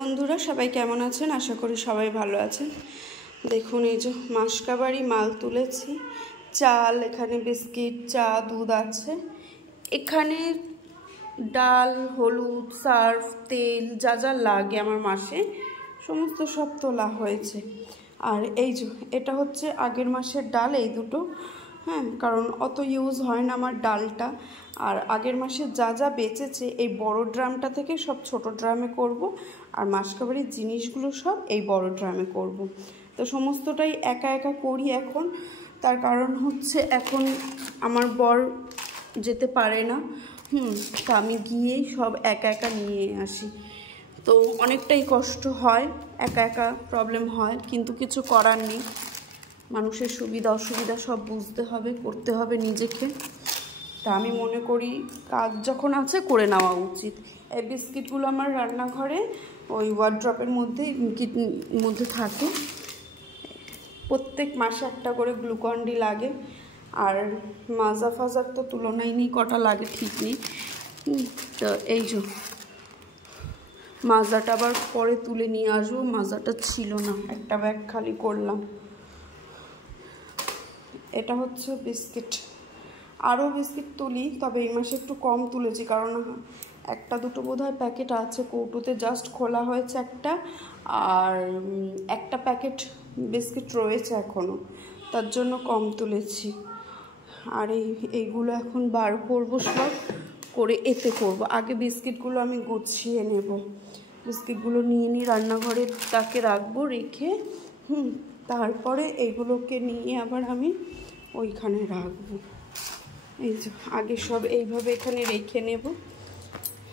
বন্ধুরা সবাই কেমন আছেন? আশা করি সবাই ভালো আছেন। দেখুন এই যে মাসকাবাড়ি মাল তুলেছি, চাল, এখানে বিস্কিট, চা, দুধ আছে, এখানে ডাল, হলুদ, সার্ফ, তেল, যা যা লাগে আমার মাসে সমস্ত সব তোলা হয়েছে। আর এই যে এটা হচ্ছে আগের মাসের ডাল, এই দুটো, হ্যাঁ, কারণ অত ইউজ হয় না আমার ডালটা। আর আগের মাসে যা যা বেঁচেছে এই বড় ড্রামটা থেকে সব ছোট ড্রামে করব, আর মাসকাবাড়ির জিনিসগুলো সব এই বড় ড্রামে করব। তো সমস্তটাই একা একা করি এখন, তার কারণ হচ্ছে এখন আমার বর যেতে পারে না, তা আমি গিয়েই সব একা একা নিয়ে আসি। তো অনেকটাই কষ্ট হয়, একা একা প্রবলেম হয়, কিন্তু কিছু করার নেই। মানুষের সুবিধা অসুবিধা সব বুঝতে হবে, করতে হবে নিজেকে। তা আমি মনে করি কাজ যখন আছে করে নেওয়া উচিত। এই বিস্কিটগুলো আমার রান্নাঘরে ওই ওয়ার্ড্রপের মধ্যে থাকে। প্রত্যেক মাসে একটা করে গ্লুকন-ডি লাগে, আর মাজা ফাজার তো তুলনায় নেই, কটা লাগে ঠিক নেই। তো এই যে মাজাটা আবার পরে তুলে নিয়ে আসবো, মাজাটা ছিল না, একটা ব্যাগ খালি করলাম। এটা হচ্ছে বিস্কিট, আরও বিস্কিট তুলি, তবে এই মাসে একটু কম তুলেছি, কারণ একটা দুটো বোধহয় প্যাকেট আছে কৌটোতে, জাস্ট খোলা হয়েছে একটা, আর একটা প্যাকেট বিস্কিট রয়েছে এখনও, তার জন্য কম তুলেছি। আর এইগুলো এখন বার করবো, সব করে এতে করব। আগে বিস্কিটগুলো আমি গুছিয়ে নেব, বিস্কিটগুলো নিয়ে নিয়ে রান্নাঘরে তাকে রাখবো, রেখে তারপরে এইগুলোকে নিয়ে আবার আমি ওইখানে রাখবো। এই যে আগে সব এইভাবে এখানে রেখে নেব,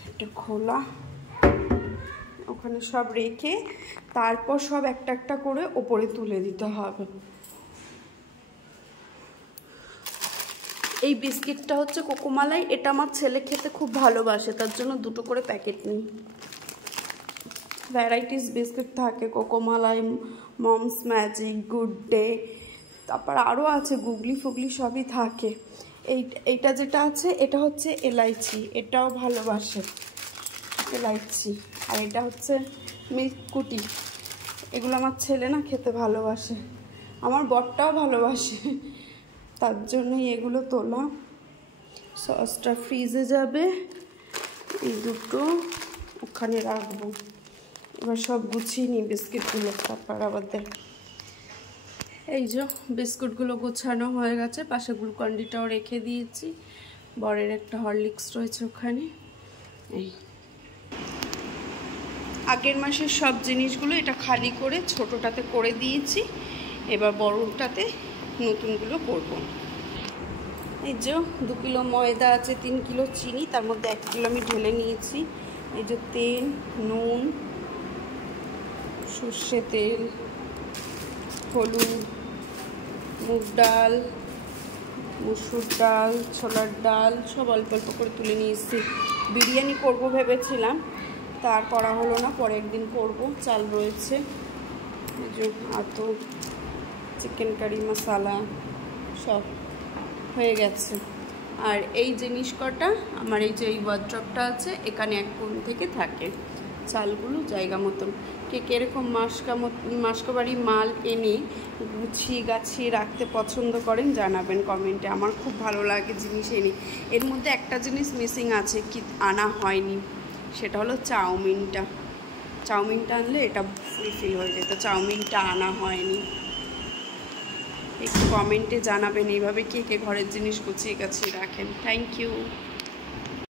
এটা খোলা, ওখানে সব রেখে তারপর সব একটা একটা করে ওপরে তুলে দিতে হবে। এই বিস্কিটটা হচ্ছে কোকোমালাই, এটা আমার ছেলে খেতে খুব ভালোবাসে, তার জন্য দুটো করে প্যাকেট নিই। ভ্যারাইটিস বিস্কিট থাকে, কোকোমালাই, মমস ম্যাজিক, গুড ডে, তারপর আরও আছে গুগলি ফুগলি, সবই থাকে। এইটা যেটা আছে এটা হচ্ছে এলাইচি, এটাও ভালোবাসে এলাইচি। আর এটা হচ্ছে মিল্ক কুটি, এগুলো আমার ছেলে না খেতে ভালোবাসে, আমার বরটাও ভালোবাসে, তার জন্যই এগুলো তোলা। সসটা ফ্রিজে যাবে, এই দুটো ওখানে রাখবো। এবার সব গুছিয়ে নিই বিস্কিটগুলো, তারপর আবার দেখ। এই যে বিস্কুটগুলো গোছানো হয়ে গেছে, পাশে গ্লুকন-ডিটাও রেখে দিয়েছি, বরের একটা হরলিক্স রয়েছে ওখানে। এই আগের মাসের সব জিনিসগুলো এটা খালি করে ছোটোটাতে করে দিয়েছি, এবার বড়টাতে নতুনগুলো করব। এই যে 2 কিলো ময়দা আছে, 3 কিলো চিনি, তার মধ্যে 1 কিলো আমি ঢেলে নিয়েছি। এই যে তেল, নুন, সর্ষে তেল, হলুদ, মুগ ডাল, মসুর ডাল, ছোলার ডাল, সব অল্প অল্প করে তুলে নিয়েছি। বিরিয়ানি করব ভেবেছিলাম, তার করা হলো না, পরের দিন করব। চাল রয়েছে, এই যে আতো, চিকেন কারি মশলা সব হয়ে গেছে। আর এই জিনিস কটা আমার এই যে এই ওয়ার্ড্রপটা আছে, এখানে এক কোণ থেকে থাকে চালগুলো জায়গা মতন। কে কীরকম মাসকাবাড়ি মাল এনে গুছিয়ে গাছিয়ে রাখতে পছন্দ করেন জানাবেন কমেন্টে। আমার খুব ভালো লাগে জিনিস এনে। এর মধ্যে একটা জিনিস মিসিং আছে, কি আনা হয়নি, সেটা হলো চাউমিনটা। চাউমিনটা আনলে এটা ফুলফিল হয়ে যেত, চাউমিনটা আনা হয়নি। একটু কমেন্টে জানাবেন এইভাবে কে কে ঘরের জিনিস গুছিয়ে গাছিয়ে রাখেন। Thank you.